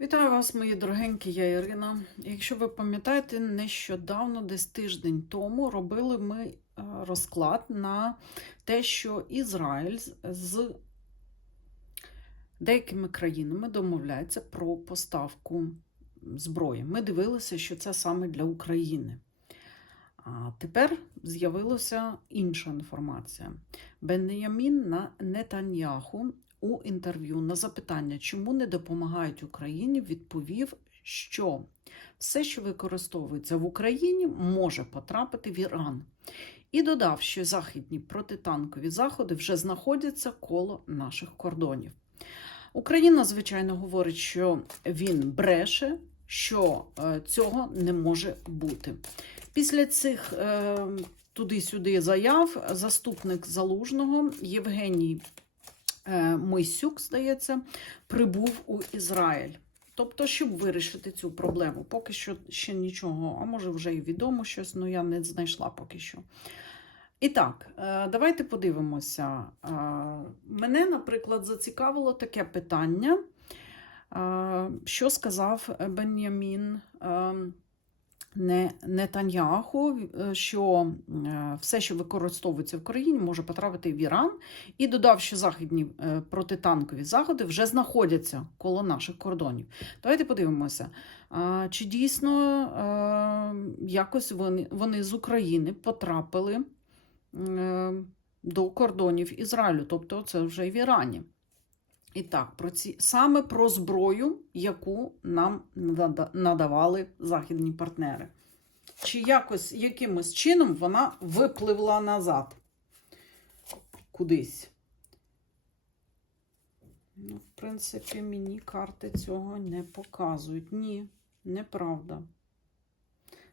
Вітаю вас, мої дорогенькі, я Ірина. Якщо ви пам'ятаєте, нещодавно, десь тиждень тому, робили ми е, розклад на те, що Ізраїль з- деякими країнами домовляється про поставку зброї. Ми дивилися, що це саме для України. А тепер з'явилася інша інформація. Бенямін на Нетаньяху у інтерв'ю на запитання, чому не допомагають Україні, відповів, що все, що використовується в Україні, може потрапити в Іран. І додав, що західні протитанкові заходи вже знаходяться коло наших кордонів. Україна, звичайно, говорить, що він бреше, що е, цього не може бути. Після цих е, туди-сюди заяв заступник залужного Євгеній е, Мойсюк, здається, прибув у Ізраїль. Тобто, щоб вирішити цю проблему. Поки що ще нічого, а може вже і відомо щось, але я не знайшла поки що. І так, е, давайте подивимося. Е, Мене, наприклад, зацікавило таке питання, що сказав Бенямін е, Не- Нетаньяху, е, що е, все, що використовується в країні, може потрапити в Іран, і додав, що західні е, протитанкові заходи вже знаходяться коло наших кордонів. Давайте подивимося, чи дійсно якось вони, вони з України потрапили до кордонів Ізраїлю, тобто це вже в Ірані. І так, про ці, саме про зброю, яку нам надавали західні партнери. Чи якось якимось чином вона випливла назад кудись. Ну, в принципі, мені карти цього не показують. Ні, неправда.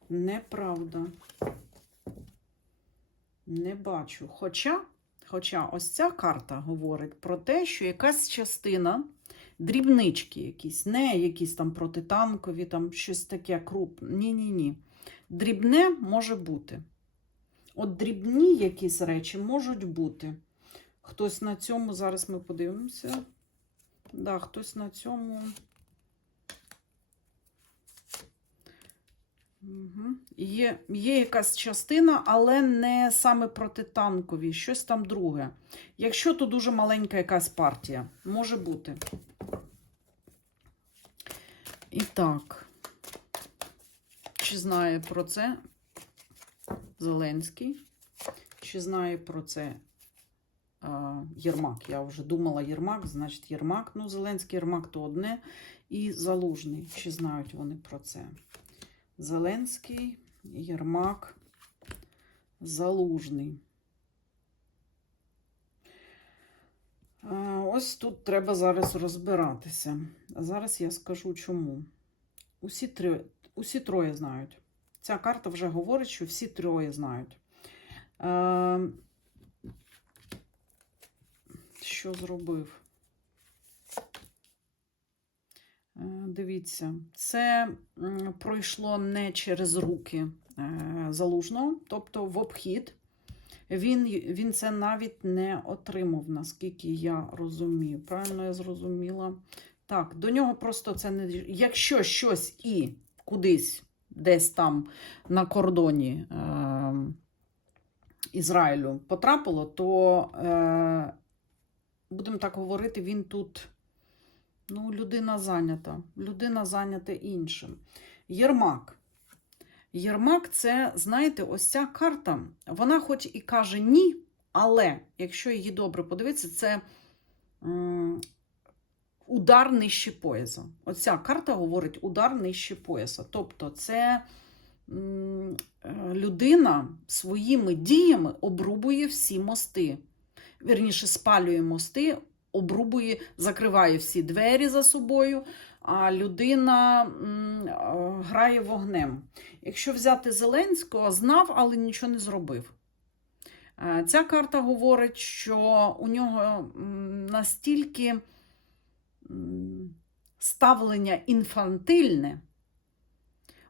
Неправда. Не бачу. Хоча, хоча ось ця карта говорить про те, що якась частина, дрібнички якісь, не якісь там протитанкові, там щось таке крупне. Ні-ні-ні. Дрібне може бути. От дрібні якісь речі можуть бути. Хтось на цьому, зараз ми подивимося. Да, хтось на цьому. Угу. Є, є якась частина, але не саме протитанкові, щось там друге. Якщо то дуже маленька якась партія, може бути. І так, чи знає про це Зеленський? Чи знає про це а, Єрмак? Я вже думала Єрмак, значить Єрмак. Ну, Зеленський Єрмак то одне. І Залужний. Чи знають вони про це? Зеленський, Єрмак, Залужний. Ось тут треба зараз розбиратися. Зараз я скажу чому. Усі, три, усі троє знають. Ця карта вже говорить, що всі троє знають. Що зробив? Е, Дивіться, це пройшло не через руки е, залужного, тобто в обхід. Він, він це навіть не отримав, наскільки я розумію. Правильно я зрозуміла? Так, до нього просто це не. Якщо щось і кудись, десь там на кордоні е, Ізраїлю потрапило, то, е, будемо так говорити, він тут. Ну, людина зайнята. Людина зайнята іншим. Єрмак. Єрмак це, знаєте, ось ця карта, вона хоч і каже ні, але якщо її добре подивитися, це удар нижче пояса. Оця карта говорить удар нижче пояса. Тобто, це е, людина своїми діями обрубує всі мости. Вірніше, спалює мости, обрубує, закриває всі двері за собою, а людина е, грає вогнем. Якщо взяти Зеленського, знав, але нічого не зробив. Е, Ця карта говорить, що у нього настільки ставлення інфантильне,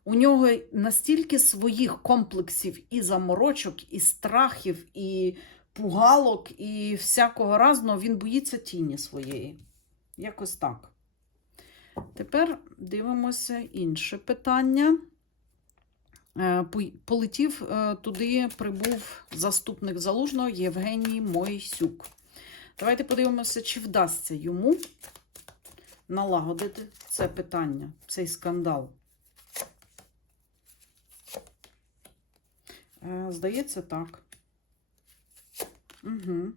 у нього настільки своїх комплексів і заморочок, і страхів, і пугалок, і всякого разного він боїться тіні своєї. Якось так. Тепер дивимося інше питання. Е, Полетів е, туди, прибув заступник залужного Євгеній Мойсюк. Давайте подивимося, чи вдасться йому налагодити це питання, цей скандал. Е, Здається, так. Угу.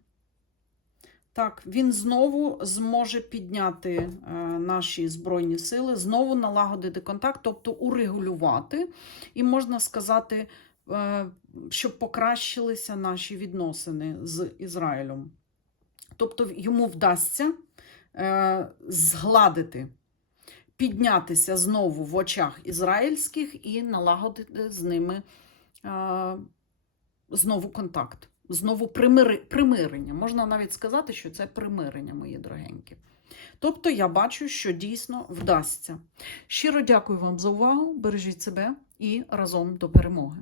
Так, він знову зможе підняти е, наші збройні сили, знову налагодити контакт, тобто урегулювати, і можна сказати, е, щоб покращилися наші відносини з Ізраїлем. Тобто йому вдасться е, згладити, піднятися знову в очах ізраїльських і налагодити з ними знову контакт. Знову примири, примирення. Можна навіть сказати, що це примирення, мої дорогенькі. Тобто я бачу, що дійсно вдасться. Щиро дякую вам за увагу. Бережіть себе і разом до перемоги.